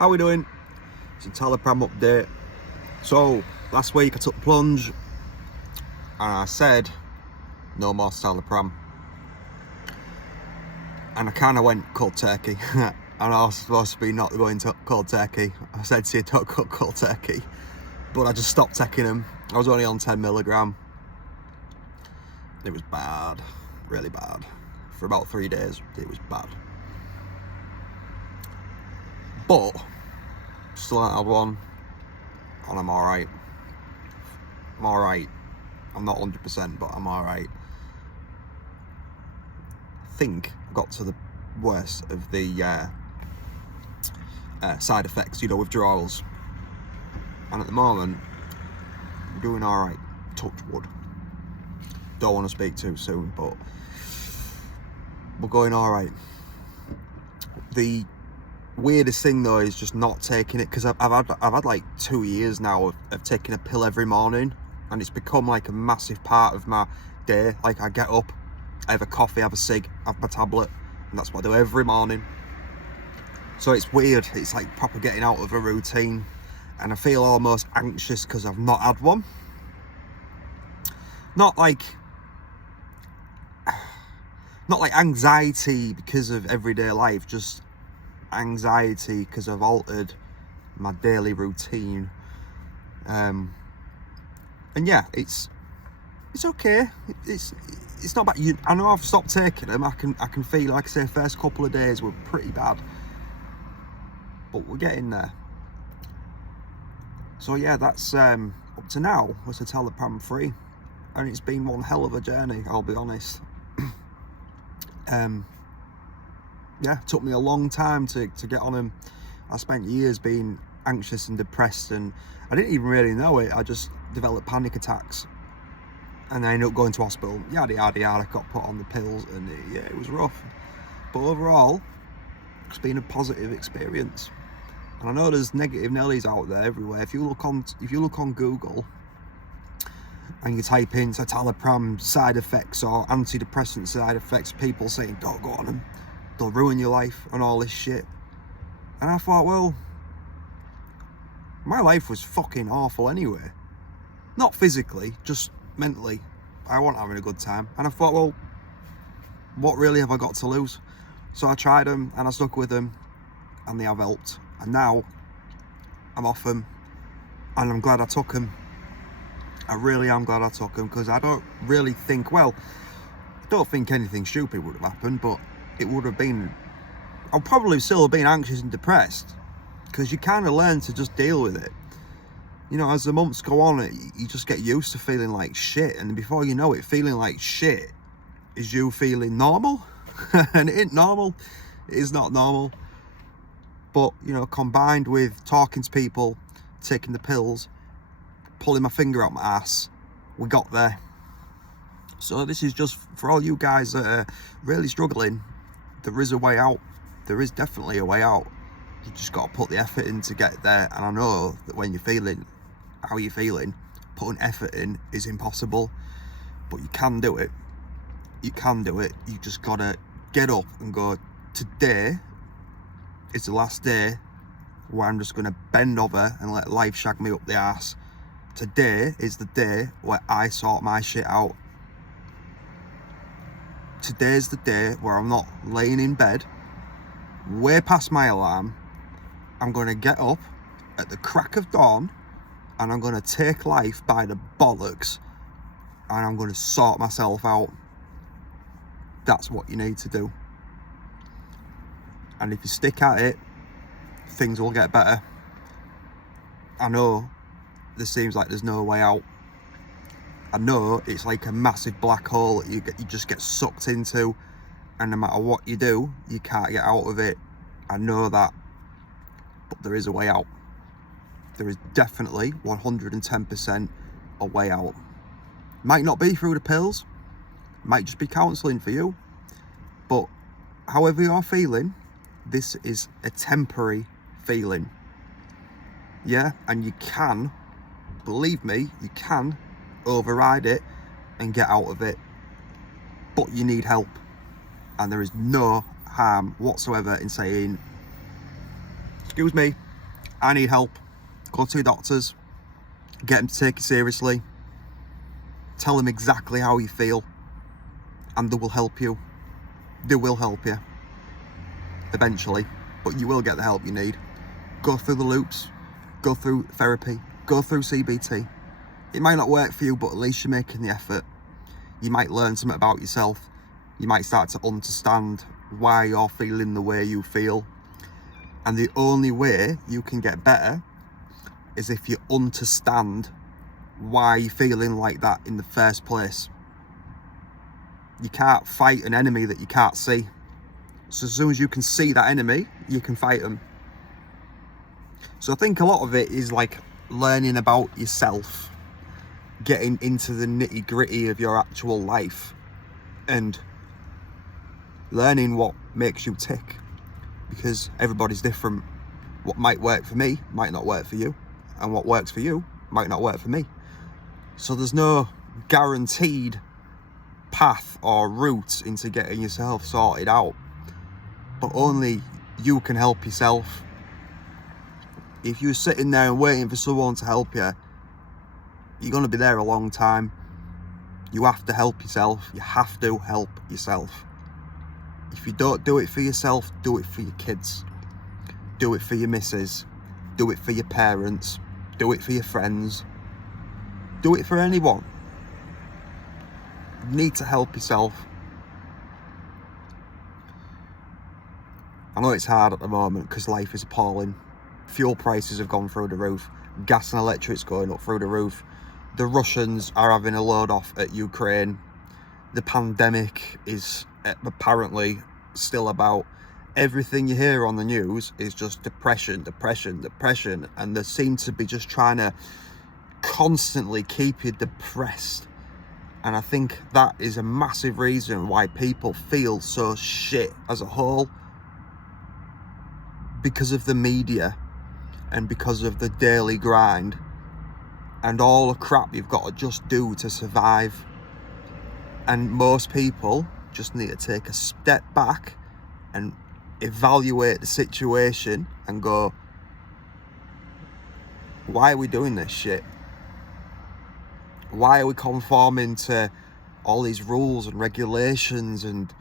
How we doing? It's a Talipram update. So last week I took the plunge and I said no more Talipram, and I kind of went cold turkey. And I was supposed to be not going to cold turkey. I said to you, don't go cold turkey, but I just stopped taking them. I was only on 10 milligram. It was bad, really bad. For about 3 days, it was bad. But still haven't had one, and I'm alright. I'm alright. I'm not 100%, but I'm alright. I think I got to the worst of the side effects, withdrawals. And at the moment, I'm doing alright. Touch wood. Don't want to speak too soon, but we're going alright. The weirdest thing though is just not taking it, because I've had like 2 years now of taking a pill every morning, and it's become like a massive part of my day. Like I get up, I have a coffee, have a cig, have my tablet, and that's what I do every morning. So it's weird, it's like proper getting out of a routine, and I feel almost anxious because I've not had one. Not like anxiety because of everyday life, just anxiety because I've altered my daily routine. And yeah, it's okay. It's not bad. I know I've stopped taking them. I can feel, like I say, first couple of days were pretty bad, but we're getting there. So yeah, that's up to now. Was a Talipram free, and it's been one hell of a journey, I'll be honest. Yeah, it took me a long time to get on them. I spent years being anxious and depressed, and I didn't even really know it. I just developed panic attacks, and I ended up going to hospital. Yada yada yada. I got put on the pills, and it was rough. But overall, it's been a positive experience. And I know there's negative Nellies out there everywhere. If you look on Google and you type in Talipram side effects or antidepressant side effects, people saying don't go on them, they'll ruin your life and all this shit. And I thought, well, my life was fucking awful anyway. Not physically, just mentally. I wasn't having a good time. And I thought, well, what really have I got to lose? So I tried them and I stuck with them, and they have helped. And now I'm off them, and I'm glad I took them. I really am glad I took them, because I don't really think, well, I don't think anything stupid would have happened, but it would have been, I'll probably still have been anxious and depressed, because you kind of learn to just deal with it. As the months go on, you just get used to feeling like shit, and before you know it, feeling like shit is you feeling normal. And it ain't normal. It is not normal. But, combined with talking to people, taking the pills, pulling my finger out my ass, we got there. So this is just for all you guys that are really struggling. There is a way out. There is definitely a way out. You just got to put the effort in to get there. And I know that when you're feeling how you're feeling, putting effort in is impossible, but you can do it. You can do it. You just got to get up and go, today is the last day where I'm just going to bend over and let life shag me up the ass. Today is the day where I sort my shit out. Today's the day where I'm not laying in bed, way past my alarm. I'm going to get up at the crack of dawn, and I'm going to take life by the bollocks, and I'm going to sort myself out. That's what you need to do. And if you stick at it, things will get better. I know there seems like there's no way out. I know it's like a massive black hole that you just get sucked into, and no matter what you do, you can't get out of it. I know that, but there is a way out. There is definitely 110% a way out. Might not be through the pills, might just be counselling for you, but however you're feeling, this is a temporary feeling. Yeah, and you can, believe me, you can override it and get out of it, but you need help. And there is no harm whatsoever in saying, excuse me, I need help. Go to your doctors, get them to take you seriously, tell them exactly how you feel, and they will help you. They will help you eventually, but you will get the help you need. Go through the loops, go through therapy, go through CBT. It might not work for you, but at least you're making the effort. You might learn something about yourself. You might start to understand why you're feeling the way you feel. And the only way you can get better is if you understand why you're feeling like that in the first place. You can't fight an enemy that you can't see. So as soon as you can see that enemy, you can fight them. So I think a lot of it is like learning about yourself, getting into the nitty gritty of your actual life and learning what makes you tick, because everybody's different. What might work for me might not work for you, and what works for you might not work for me. So there's no guaranteed path or route into getting yourself sorted out, but only you can help yourself. If you're sitting there and waiting for someone to help you, you're going to be there a long time. You have to help yourself. You have to help yourself. If you don't do it for yourself, do it for your kids. Do it for your missus. Do it for your parents. Do it for your friends. Do it for anyone. You need to help yourself. I know it's hard at the moment because life is appalling. Fuel prices have gone through the roof. Gas and electric's going up through the roof. The Russians are having a load off at Ukraine. The pandemic is apparently still about. Everything you hear on the news is just depression, depression, depression. And they seem to be just trying to constantly keep you depressed. And I think that is a massive reason why people feel so shit as a whole. Because of the media and because of the daily grind and all the crap you've got to just do to survive. And most people just need to take a step back and evaluate the situation and go, why are we doing this shit? Why are we conforming to all these rules and regulations and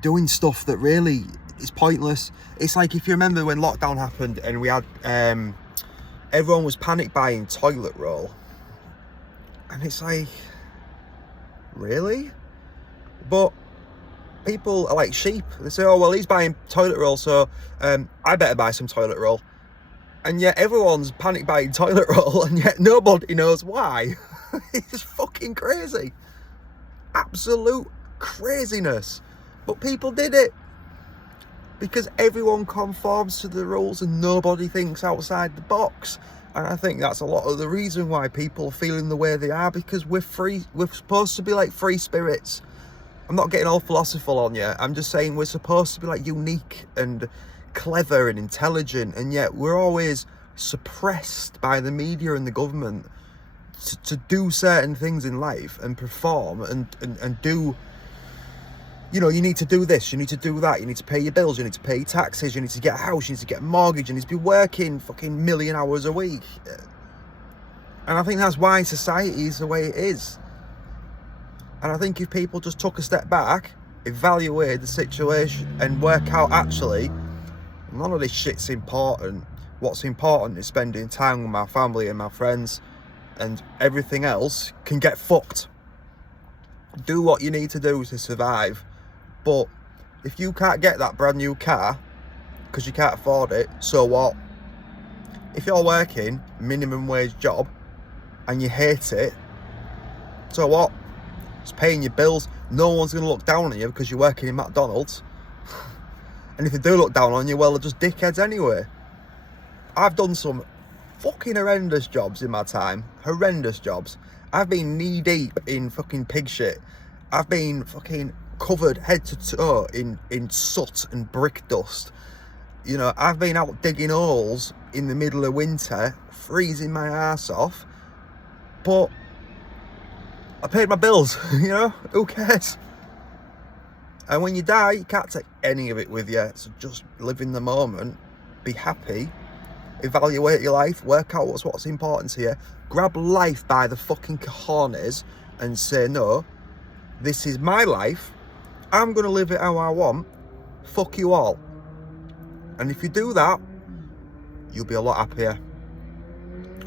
doing stuff that really is pointless? It's like, if you remember when lockdown happened and we had everyone was panic buying toilet roll, and it's like, really? But people are like sheep. They say, oh well, he's buying toilet roll, so I better buy some toilet roll. And yet everyone's panic buying toilet roll, and yet nobody knows why. It's fucking crazy. Absolute craziness. But people did it because everyone conforms to the rules and nobody thinks outside the box. And I think that's a lot of the reason why people are feeling the way they are, because we're free. We're supposed to be like free spirits. I'm not getting all philosophical on you. I'm just saying we're supposed to be like unique and clever and intelligent, and yet we're always suppressed by the media and the government to do certain things in life and perform and do, you know, you need to do this, you need to do that, you need to pay your bills, you need to pay your taxes, you need to get a house, you need to get a mortgage, you need to be working fucking million hours a week. And I think that's why society is the way it is. And I think if people just took a step back, evaluated the situation and work out, actually, none of this shit's important. What's important is spending time with my family and my friends, and everything else can get fucked. Do what you need to do to survive. But if you can't get that brand new car because you can't afford it, so what? If you're working minimum wage job and you hate it, so what? It's paying your bills. No one's going to look down on you because you're working in McDonald's. And if they do look down on you, well, they're just dickheads anyway. I've done some fucking horrendous jobs in my time. Horrendous jobs. I've been knee deep in fucking pig shit. I've been fucking covered head to toe in soot and brick dust. You know, I've been out digging holes in the middle of winter, freezing my ass off. But I paid my bills, you know, who cares? And when you die, you can't take any of it with you. So just live in the moment be happy, evaluate your life, work out what's important to you, grab life by the fucking cojones and say, no, this is my life, I'm going to live it how I want, fuck you all. And if you do that, you'll be a lot happier.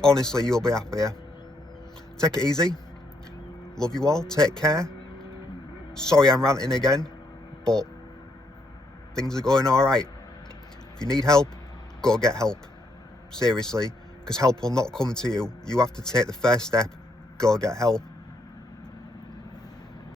Honestly, you'll be happier. Take it easy. Love you all. Take care. Sorry I'm ranting again, but things are going all right. If you need help, go get help. Seriously, because help will not come to you. You have to take the first step. Go get help.